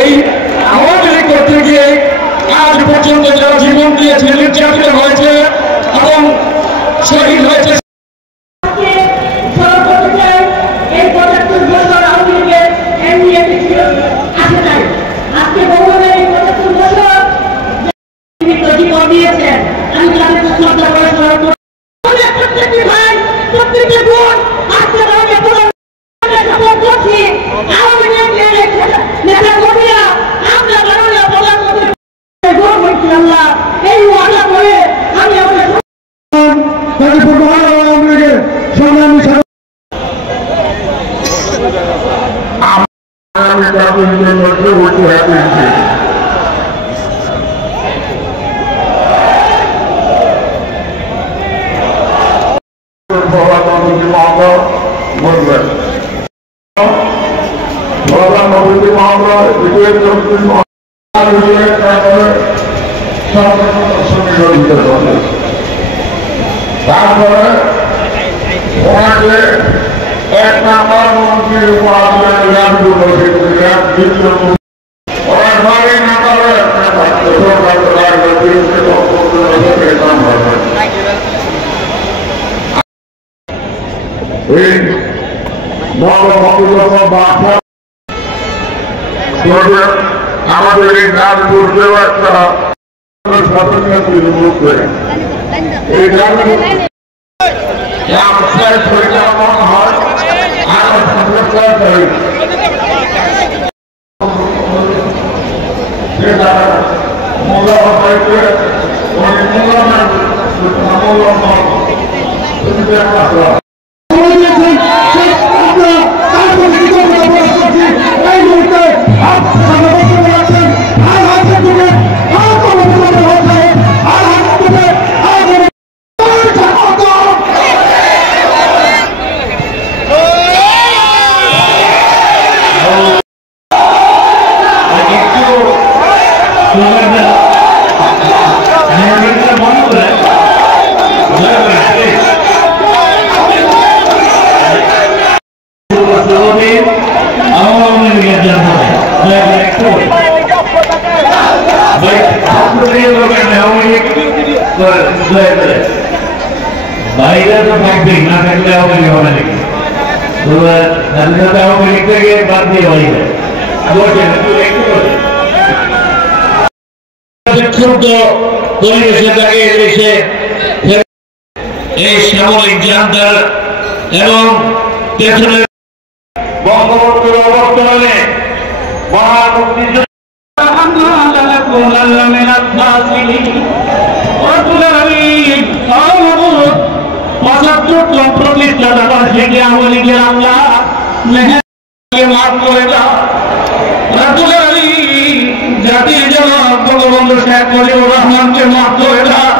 এই আওয়ামী লীগ করতে গিয়ে আজ পর্যন্ত যারা জীবন দিয়েছে, নির্যাতিত হয়েছে এবং শহীদ হয়েছে, তারপরে ওনাকে এক নাম্বার মন্ত্রী আমাদের এই গান করতেও একটা স্বাধীনতা এই গান পরিচালনা হয় আর বাইরে তো থাকবেই না থাকলে হবে নাকি স্বাধীনতা আওয়ামী লীগ থেকে বাদ দিয়ে বাইরে বিক্ষুব্ধ পরিবেশে দাঁড়িয়ে এসে এই সামরিক জান্তার এবং পেছনের বঙ্গবন্ধুর অবর্তমানে মহামুক্তিযুদ্ধ জাতির জনক বঙ্গবন্ধু শেখ মুজিবুর রহমানকে মাফ করে দাও,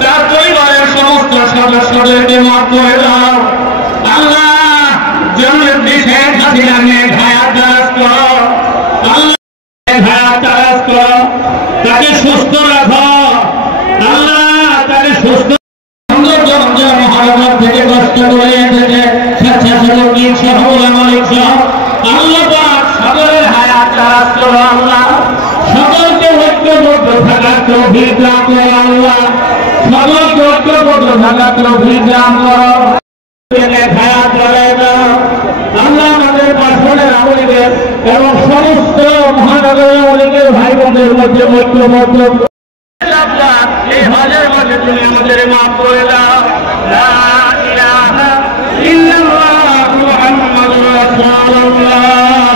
তার পরিবারের সমস্ত সদস্যদেরকে মাফ করে দাও। আল্লাহ জননেত্রী শেখ হাসিনার নেক হায়াত দারাজ করো, আল্লাহ হায়াত দারাজ করো, তাকে সুস্থ রাখো আল্লাহ, তাকে সুস্থ মহানগর থেকে কষ্ট করে এসেছে স্বেচ্ছাসেবক লীগ সহ মালিক সহ আল্লাহ সকলের হায়াত দারাজ করো আল্লাহ, সকলকে ঐক্যবদ্ধ থাকার তৌফিক দান করো আল্লাহ, সকলকে ঐক্যবদ্ধ থাকার তৌফিক দান করো, হায়াত বাড়ায় দাও আল্লাহ। আমাদের পার্শ্বদের আওয়ামী লীগের এবং সমস্ত মহানগর আওয়ামী লীগের ভাই বোনদের মধ্যে ঐক্যবদ্ধ এই হজের মধ্যে তুমি আমাদের মাফ করে দাও। লা ইলাহা ইল্লাল্লাহু মুহাম্মাদুর রাসূলুল্লাহ।